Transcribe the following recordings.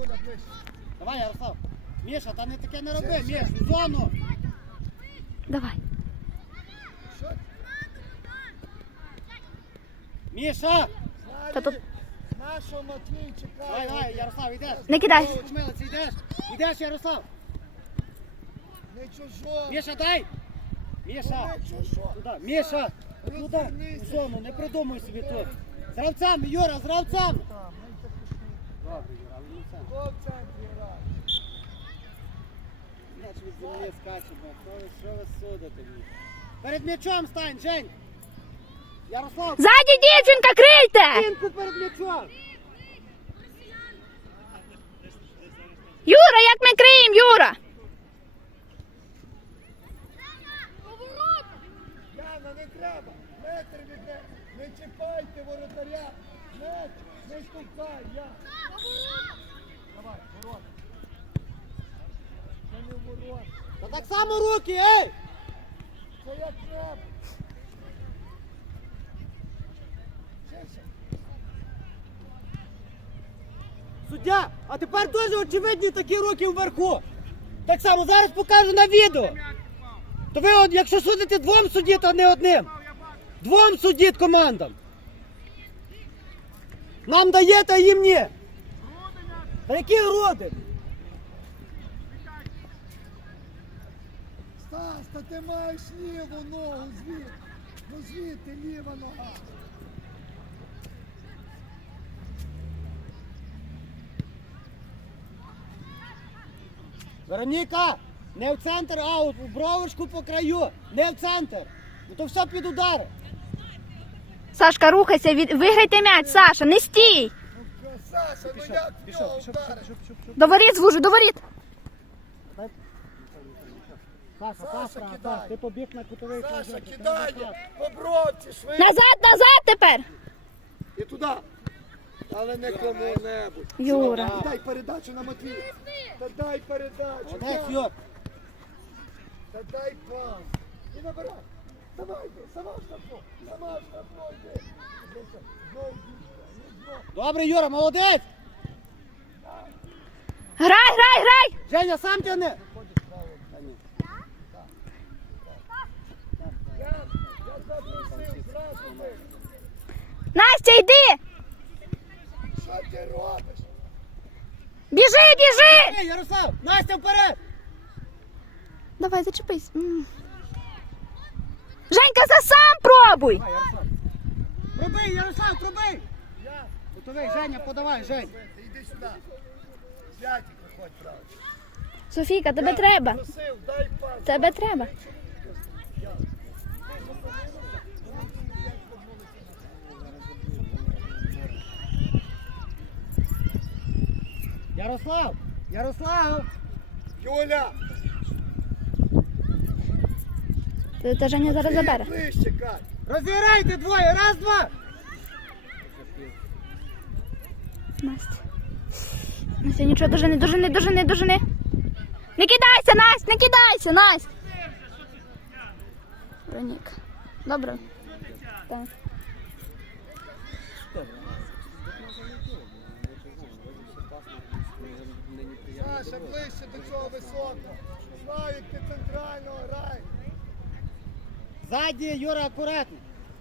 Давай, Ярослав. Міша, та не таке не роби, Міш, в зону. Давай. Міша! Та тут... Нашого Матвій чекає. Давай, давай, Ярослав, йдеш. Не кидай. Помилиться, йдеш. Йдеш, Ярослав. Не чужого. Міша, дай. Міша. Туди. Міша. Туди. В зону, не придумуй собі тут. З гравцями, Юра, з гравцями. Добре, Юра, але не сам. Хто в центрі грає? М'яч від землі скачемо. Що ви судите? Перед м'ячом стань, Жень. Ярослав. Ззаді, дівчинка, крийте! Стінку перед м'ячом. Юра, як ми криємо, Юра? Яна, не треба. Метр від мене. Не чіпайте воротаря. Метр. Не штовхай, я. Давай, ворота. Це не ворота. Та так само руки, ей! Це як треба. Ширше. Суддя, а тепер дуже очевидні такі руки вверху. Так само, зараз покажу на відео. То ви, от, якщо судите двом суддіть, а не одним. Двом суддіть командам. Нам даєте, а їм ні. Та які груди? Стас, та ти маєш ліву ногу звідти. Ну звідти ліва нога. Вероніка, не в центр, а от в бровочку по краю. Не в центр. Ну то все під удари. Сашка, рухайся, виграйте м'яч, Саша, не стій! Ну, Саша, ну як в нього вдарити? До воріт, Звужу, до воріт! Саша, кидай. ти побіг на кутовий. Саша кидає по бровці, швидко. Назад тепер! І туди. Але не кому-небудь. Юра. Дай передачу на Матвія. Та дай передачу. Молодець, Я. Юр. Та дай пас. І набирай. Давай, йди. Сама штрафну. Сама штрафну йди. Знов йди. Добре, Юра, молодець. Грай! Женя, сам тяни. Я запросив зразу ти. Настя, йди! Що ти робиш? Біжи! Ей, Ярослав, Настя вперед. Давай, зачепись. Женька, сам пробуй! Давай, Ярослав. Пробий, Ярослав, пробий. Я. Готовий, Женя, подавай, Жень. Іди сюди. Святик виходь право. Софійка, тебе треба. Просив, дай пас. Тебе треба. Ярослав. Юля. Та Женя зараз забере. Ближче, Кать. Розіграйте двоє, раз, два. Настя. Настя, нічого, дожени. Не кидайся, Настя, не кидайся, Настя. Вероніка. Добре. Так. Саша, ближче до цього високого. Знаю, як ти центрально граєш. Ззаді, Юра, акуратно.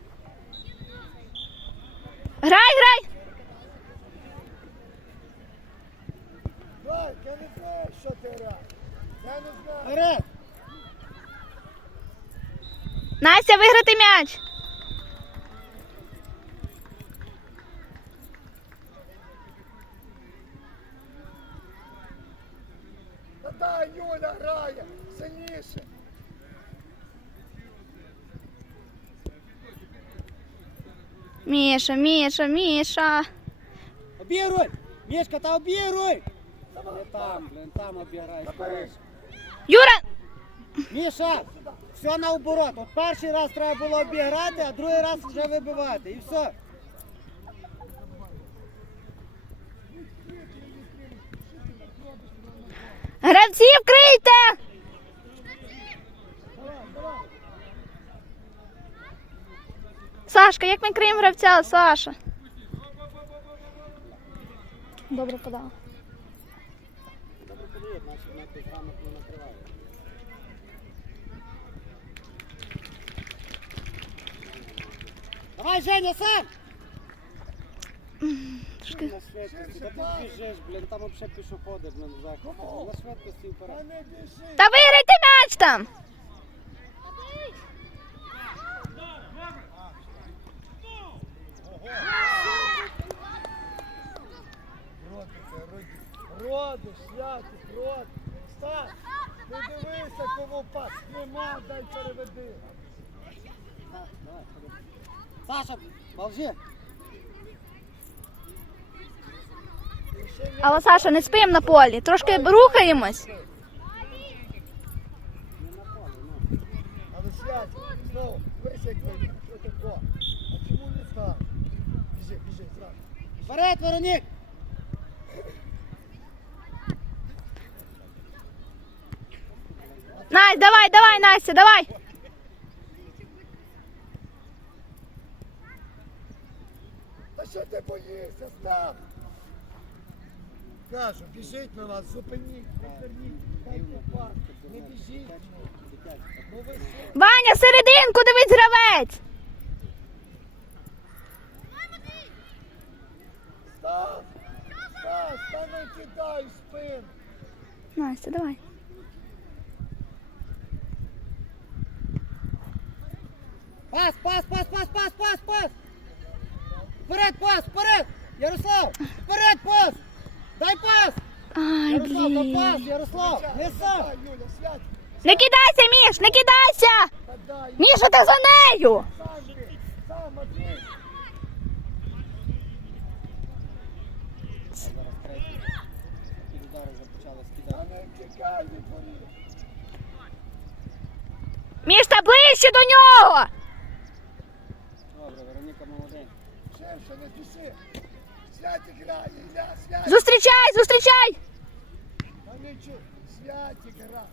Грай! Грай, я не знаю, що ти граєш. Я не знаю. Вперед. Настя, виграти м'яч. Та дай, Юля грає. Сильніше. Міша. Обігруй. Мішка, та обігруй. Там обіграй. Юра! Міша, все наоборот. От перший раз треба було обіграти, а другий раз вже вибивати. І все. Гравців крийте! Сашка, як ми криємо гравця, Саша? Добре подала. стоїть, значить вона якось грамотно накриває. Давай, Женя, сам! На швидкості, та ти біжиш, блін, там взагалі пішоходи, блін, захід. На швидкості Та вперед. не біжи. Та виграйте м'яч там! Родиш, Святик, родиш. Стас, не дивися, кому пас. Нема, дай переведи. Давай, ходи. Саша, молчи. Але, Саша, не спимо на полі, трошки рухаємось. Не на полі, ну. Але Святик, знову, весь як вийде. Що таке? А чому не так? Біжи, біжи, зразу. Вперед, Веронік! Настя, давай, давай, Настя, давай! Та що ти боїшся, став? Кажу, біжить на вас, зупиніть, поверніть, дайте пас, не біжіть. Ну ви що? Ваня, серединку, дивись, гравець! Став! Став, та не кидай в спину. Настя, давай. Пас, пас, пас, пас, пас, пас, пас! Вперед, пас, вперед! Ярослав, вперед, пас! Дай пас! Ай, Ярослав, та пас, блін. Ярослав, не сам! Дай, Юля, Святик, Не кидайся, Міш, не кидайся! та дай, Міша, ти за нею! сам ти, сам, Матвій. Зараз третій. Під удари вже почали Та скидати. не тікай від воріт. Міш, та ближче до нього! Добре, Вероніка молодець. Ширше, не піши. Святик грає, Ілля, Святик. Зустрічай, зустрічай! Та нічого, Святик грає.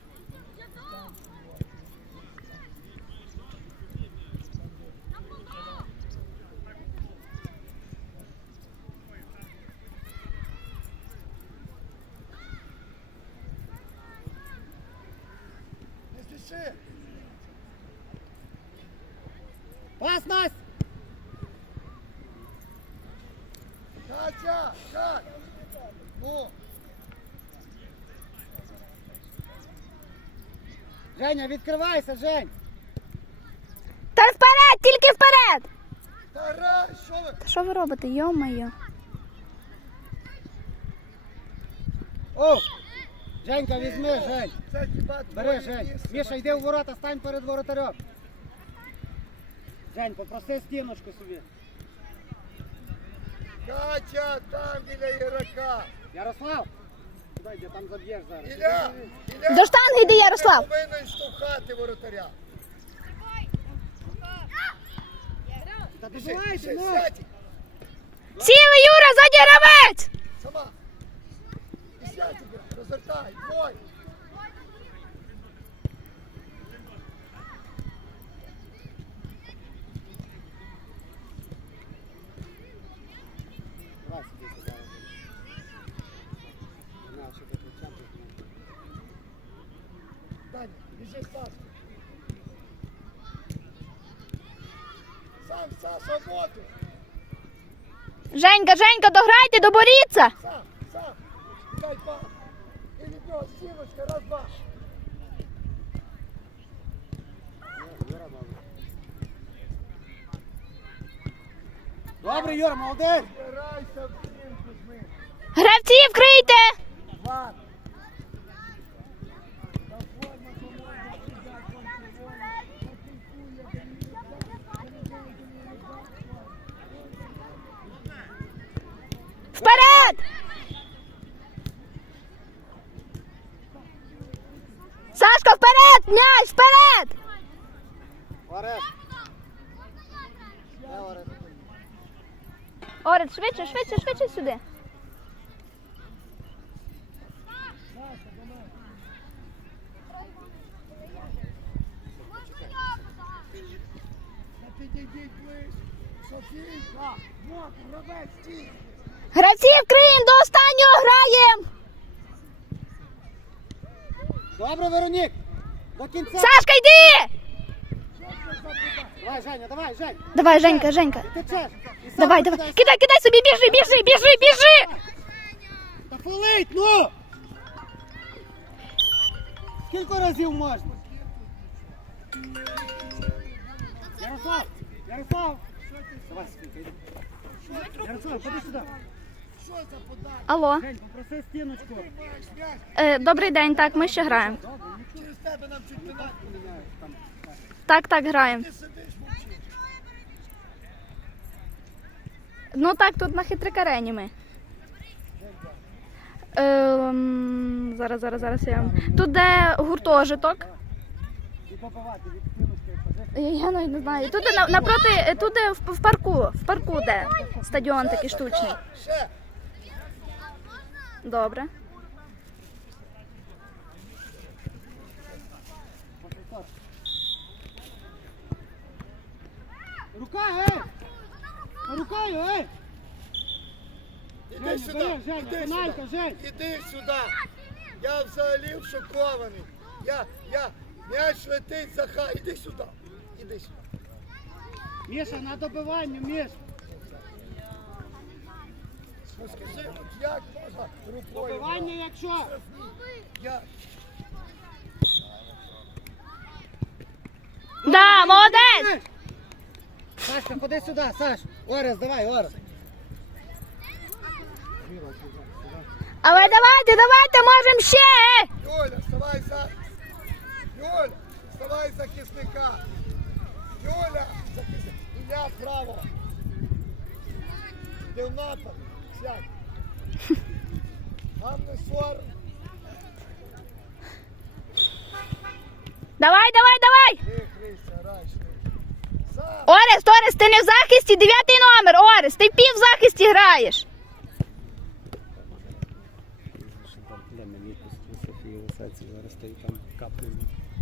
Не спіши. Пас, Настя! Катя, Кать. Ну, Женя, відкривайся, Жень! Та вперед, тільки вперед! Тарай, що ви? Та що ви робите, йо-моє? О! Женька, візьми, Жень! Це хіба Бери, твоє Жень! місце, Міша, йди в ворота, стань перед воротарем! Жень, попроси стіночку собі! Катя, там біля ігрока. Ярослав! Куди йди, там заб'єш зараз! Ілля, Ілля. До штанги йди, Ярослав. Ти повинен штовхати воротаря. Та Біжи, добивайте, біжи, ну! Святик. Цілий, Юра, ззаді гравець! Сама. І Святик, розвертай, бой. Давай сиди туди. Знаю, що ти кричати. Даня, біжи, Саша. Сам, Саша, роботу. Женька, Женька, дограйте, доборіться! Сам. Дай пас. І від нього стіночка, раз, два. Юра, добре. Добре, Юра, молодець! Збирайся в стінку жми. Гравці, вкрийте! Влад. Та форма команда сидять, вон червона. Атакує, Вперед! Сашка, вперед! М'яч, вперед! Орес! Де Орес? Орет, швидше, швидше, швидше сюди. Та підійдіть ближче. Софійка, вот, гравець, стій. Гравці, вкриємо, до останнього граємо! Добре, Веронік. До кінця. Сашка, йди! Давай, Женя, давай, Жень. Давай, Женька, Женька. Ти чеш. І сам Давай, кидай. давай. Кидай, кидай собі, біжи, біжи, біжи, біжи! Та фолить, ну! Скільки разів можна? Ярослав! Ярослав! Давай, скільки, йди. Ярослав, ходи сюди. Що за подача? Алло. Жень, попроси стіночку. Маєш м'яч, Добрий день, так, ми ще граємо. через тебе нам чуть пенальті не міняють. Так, граємо. Ти сидиш, мовчиш. Ну так, тут на хитрикарені ми. Зараз я. Тут де гуртожиток. І побивати від стіночки. Я навіть не знаю. Тут де напроти, тут де в парку де стадіон такий штучний. Ще. Добре. Рука, ей! Рукою, ей! Іди Женя, сюди. бери, Женя, Іди пеналька, сюди. Жень. Іди сюди. Я взагалі шокований. М'яч летить за хай. Іди сюди. Іди сюди. Міша, на добиванню, Міш. Ну скажи, от як можна рукою? Добивання якщо. Я. Да, молодець! Сашка, ходи сюди, Саш. Орес, давай, Орес. Але давайте, можемо ще! Юля, вставай за... Юля, вставай захисника. Юля, захисник. Ілля право. Іди в напад. Сядь. Нам не сором. Давай! Ти, Христя, раніше. Сам. Орес, ти не в захисті, 9-й номер, Орес, ти пів в захисті граєш. Де мені пусту Софії Лисаці зараз стоїть там капнемо.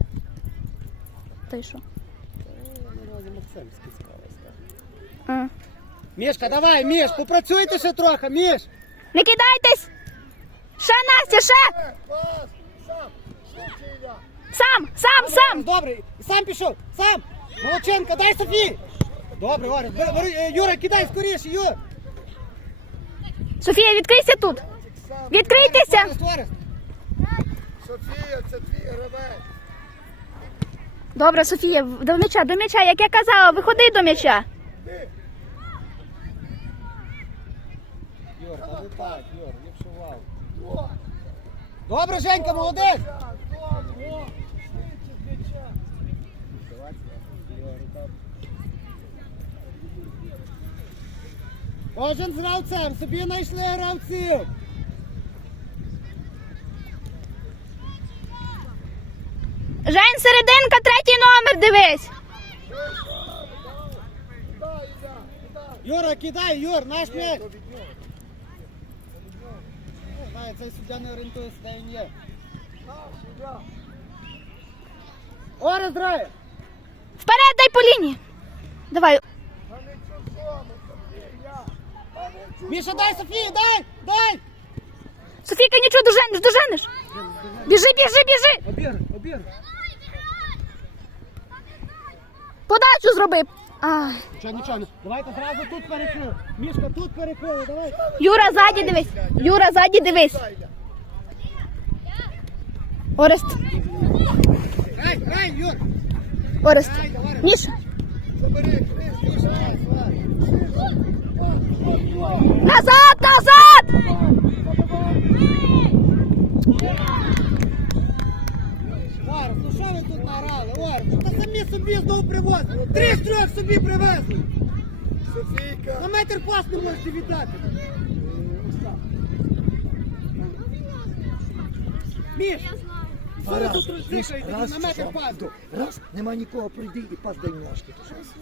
Та й що? Наразі Максимський справа. А. Мішка, давай, Міш, попрацюйте ще трохи, Міш. Не кидайтесь! Ще, Настя, ще! Пас. Сам. Швидше, Ілля. Сам! Добре, сам пішов, сам. Молодченко, дай Софії. Добре, Орес, Юра, кидай скоріше, Юр. Софія, відкрийся тут! Сам. Відкрийтеся! Орес. Софія, це твій гравець. Добре, Софія, до м'яча, як я казала, виходи до м'яча. Ти. Юр, та не так, Юр, не вшивав. О. Добре, Женька, молодець. Так, добре. О. Швидше з м'яча. Кожен з гравцем, собі знайшли гравців. Жень, серединка, 3-й номер, дивись. Дай, Ілля, дай. Юра, кидай, Юр, наш м'яч. То від нього. Не знаю, цей суддя не орієнтується, де він є. Наш, Ілля. Орес грає. Вперед, дай по лінії. Давай. А не чужому, Софія. А не чужому. Міша, дай Софії, дай. Софійка, нічого, доженеш. Біжи. Обір. Подачу зроби. Ай. Нічого. Давайте зразу тут перекрили. Мішка, тут перекрили, давай. Юра, ззаді дивись. Дай, Ілля. Орест. Грай, Юр. Орест. Міша. Забери, Христя. Назад! Орес, ну що ви тут наорали? Орес, та самі собі знову привозили. 3 з 3 собі привезли. Софійка. На метр пас не можете віддати. Міш, що ви тут розтикаєте на метр пас? Раз, нема нікого, прийди і пас дай ножки.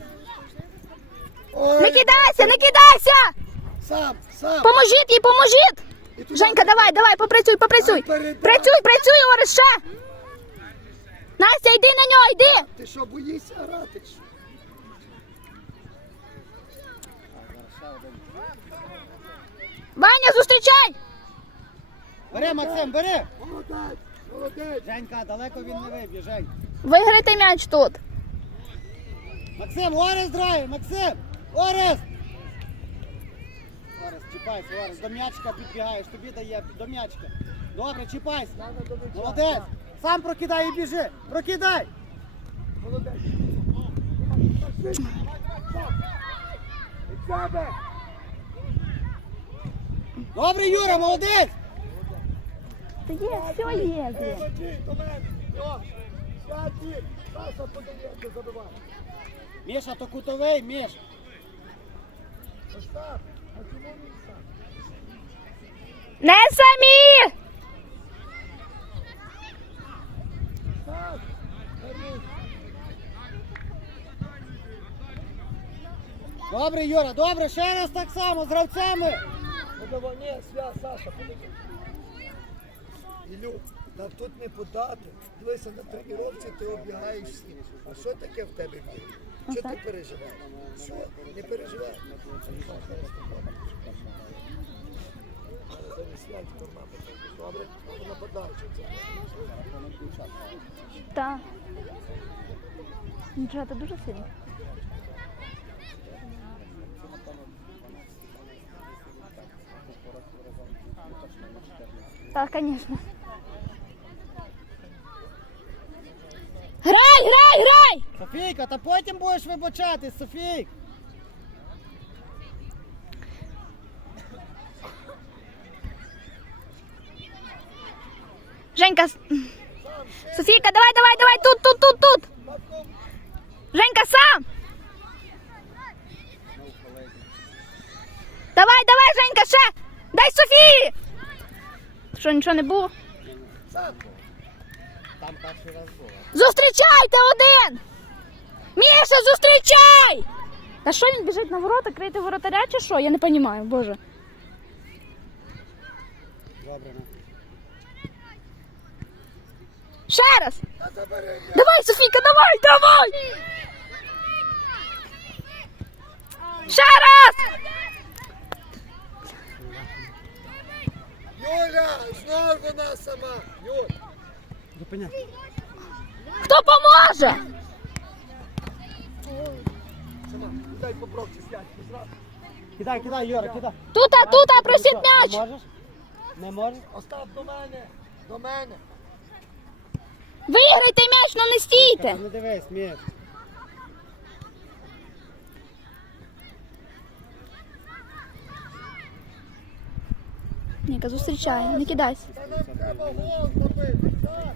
Не кидайся! Сам. Поможіть їй, поможіть! І туди. Женька, давай, попрацюй. Ай, передай. Працюй, Орес, ще! Настя, йди на нього, йди! Ти що, боїшся грати? Ваня, зустрічай! Бери, Максим, бери. Молодець. Молодець. Женька, далеко він не виб'є, Жень. Виграйте м'яч тут. Максим, Орес драйв, Максим! Орес! Орес, чіпайся, Орес, до м'ячка підбігаєш, тобі дає, до м'ячка. Добре, чіпайся. Молодець. Сам прокидай і біжи. Прокидай. Молодець. Від себе. Добре, Юра, молодець. Та є, все є. Молодці, до мене. Йо. Сядь, Саша подається, забивай. Міша, то кутовий, Міш. Остап, а чому він сам? Не самі! Так, вернись. Добре, Юра, добре, ще раз так само, з гравцями. Ну давай, ні, Саша, подивись. Ілю, нам тут не подати. Дивися, на тренувці ти обігаєш всі. А що таке в тебе є? Що ти переживаєш? Що? Не переживай. Завіслять корма. Добре? Нападаючи це. Так. Нічого, ти дуже сильний. Так, звісно. Грай, грай, грай! Софійка, та потім будеш вибачатись, Софійк. Женька, Софійка, давай, давай, давай, тут. Женька, сам. Давай, давай, Женька, ще. Дай Софії. Що, нічого не було? Там перший раз було. Зустрічайте один! Міша, зустрічай! Та що він біжить на ворота, крити воротаря чи що? Я не розумію, боже. Добре, ну. Ще раз! Давай, Софійка, давай, давай! Ще раз! Юля, знов вона сама. Юля. Зупиняй. Хто поможе? Сама. Дай по бровці сядь. Зразу. Кидай, кидай, Юра, кидай. Тут, просіть Не м'яч! можеш? Не можеш? Остап до мене. До мене. Виграйте м'яч, ну не стійте! Не дивись, Міш. Ніка, зустрічай, не кидайся. Та нам треба гол забити. Так.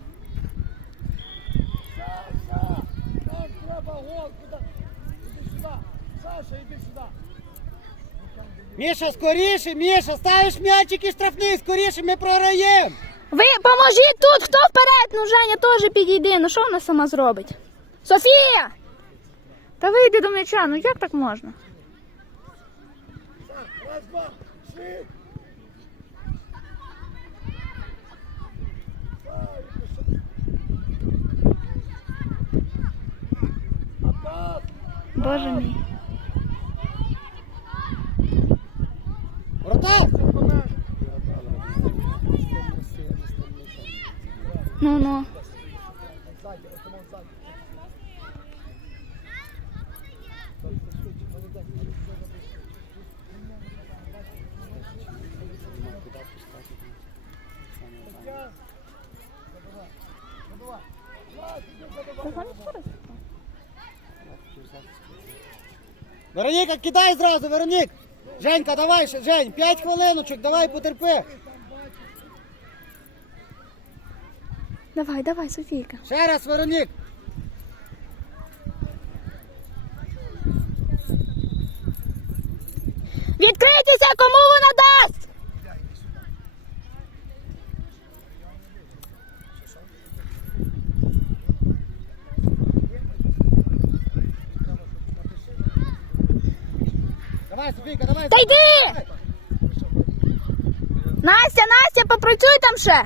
Саша. Нам треба гол. Куди? Іди сюди. Саша, іди сюди. Міша, скоріше, Міша, ставиш м'ячик і штрафний, скоріше, ми програємо. Ви поможіть тут, хто вперед? Ну, Женя теж підійди. Ну що вона сама зробить? Софія! Та вийди до м'яча, ну як так можна? Так, раз, два. Швид. Атак. Боже мій. Вратар! Ну. Ззаді, отому ззаді. Вероніка, кидай зразу, Веронік. Женька, давай, Жень, 5 хвилиночок, давай, потерпи. Давай, Софійка. Ще раз, Веронік. Відкрийтеся, кому вона дасть! Давай, Софійка, давай. Та йди! Настя, попрацюй там ще!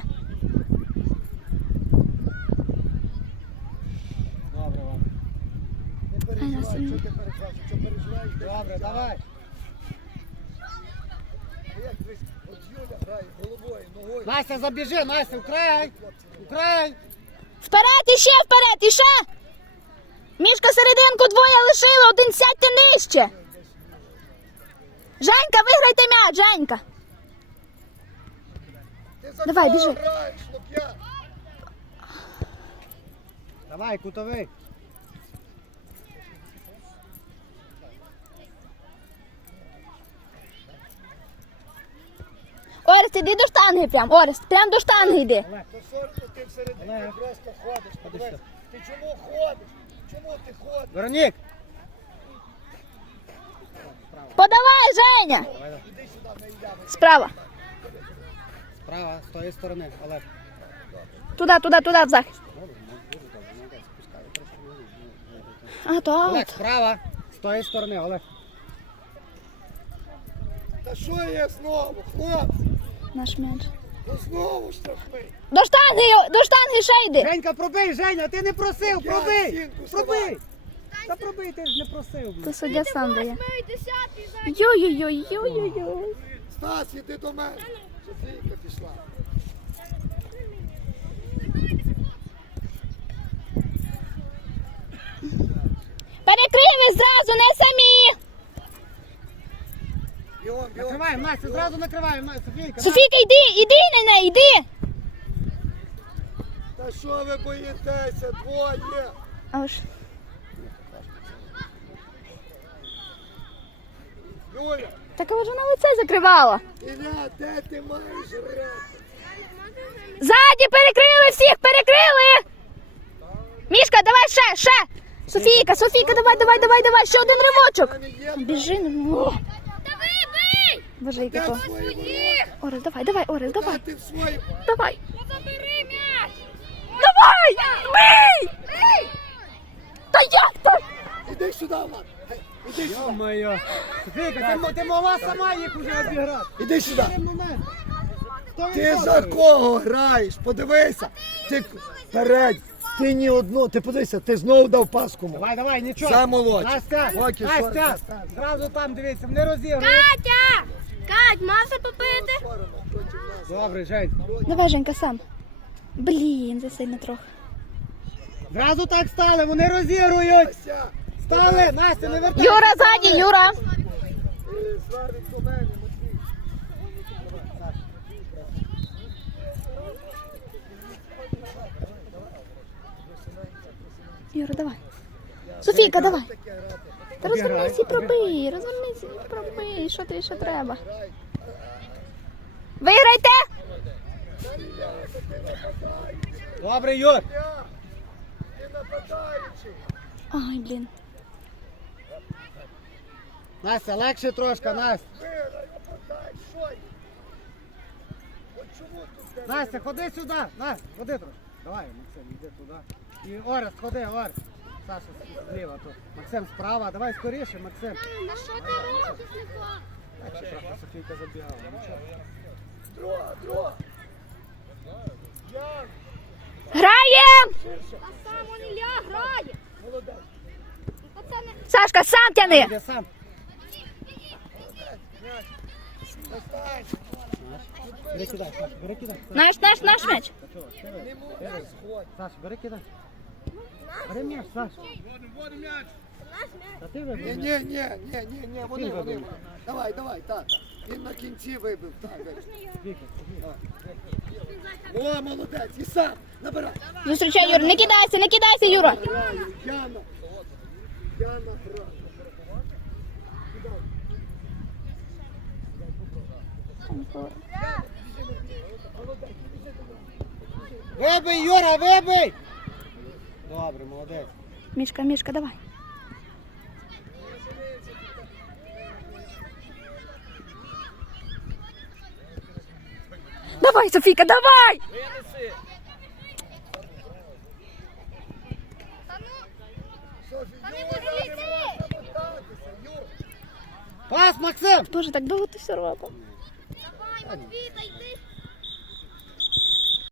Добре, вам. Не переживай, що ти переживаєш? Що переживаєш? Добре, давай. Як ви, от Юля, грай головою, ногою. Настя, забіжи, Настя, вкрай. Вкрай. Вперед, іще вперед, іще! Мішка серединку двоє лишили, один сядьте нижче. Женька, виграйте м'яч, Женька. Ти за Давай, кого біжи. граєш, Лук'ян? Давай, кутовий. Орест, іди до штанги прям, Орест, прям до штанги йди. Олег, То що ж ти всередині Олег. просто ходиш? Подивись. сюди. Ти чому ходиш? Чому ти ходиш? Веронік. Подавай, Женя. Іди сюди, на Ілляну. Справа. Справа, з тої сторони, Олег. Туди, в захист. А, то Олег, аут. справа, з тої сторони, Олег. Та що є знову, хлопці? Наш м'яч. Ну знову штрафний. До штанги ще йди. Женька, пробий, Женя, ти не просив, Я пробий. стінку Пробий. сховаю. Та пробий, ти ж не просив. То суддя сам дає. Йой-йой-йой-йой-йой. Стас, іди до мене. Софійка пішла. Перекриви зразу, не самі. Бігом, бігом. Накриваємо, Настя, зразу накриваємо, Настя, Софійка. Софійка, йди, нене, йди. Та що ви боїтеся? Двоє. А ж. Юля, Так а вже на лице закривала. Ілля, де ти маєш грати? Ззаді перекрили всіх, перекрили. Мішка, давай ще. Софійка, давай, ще один ривочок. Та не є. Біжи, ну. Боже, яке Де то. свої ворота? Орел, давай, Орел, Та давай. ти в свої. Давай. Давай! Бий! Та як то? Іди сюди, Влад. Гей, іди сюди. Йо-моє. Софійка, ти могла сама їх уже обіграти. Іди сюди. Ти момент. Ти за кого граєш? Подивися. Ти вперед. Ти ні одну. Ти подивися, ти знову дав паску. Давай, нічого. За молодь. Настя, Поки що. Настя, зразу там дивіться, не розігрують. Кать, маса попити? Добре, Жень. Давай, Женька, сам. Блін, засильно трохи. Зразу так стали, вони розігрують. Настя, Стали, Настя, не вертай. Юра, ззаді, Юра. Славік до мене, Матвій. Юра, давай. Софійка, давай. Таке грати. Та розвернись і пробий, що тобі ще треба? Виграйте! Добре, Юр. Я, ти нападаючий. Ай, блін. Настя, легше трошки, Настя. Виграй, нападай, що є? От чому тут тебе? Настя, ходи сюди. Настя, ходи трошки. Давай, Максим, йди туди. І Орест, ходи, Орест. Саша зліва тут. Максим справа, давай скоріше, Максим. А що ти робиш? Так, ще трохи Софійка забігала. Нічого. Друга. Ян, Граєм! ширше. Сам он Ілля грає. Молодець. Сашка, сам тяни. Іди сам. М'яч. Достань. Бери кидай, Саша, бери кидай. Наш м'яч. Не можеш сходь. Саша, бери кидай. Бери м'яч, Саша. Та ти вибери м'яч. Ні, вони. Давай, так. Він на кінці вибив. Так, Віка, о, молодець, і сам, набирай. Зустрічай, Юра, не кидайся, Юра. Граю, Яна грає. Вибий, Юра, вибий! Добре, молодець. Мішка, давай. Давай, Софійка, давай! Пас, Максим! Боже, так довго ти все робив. Та ні.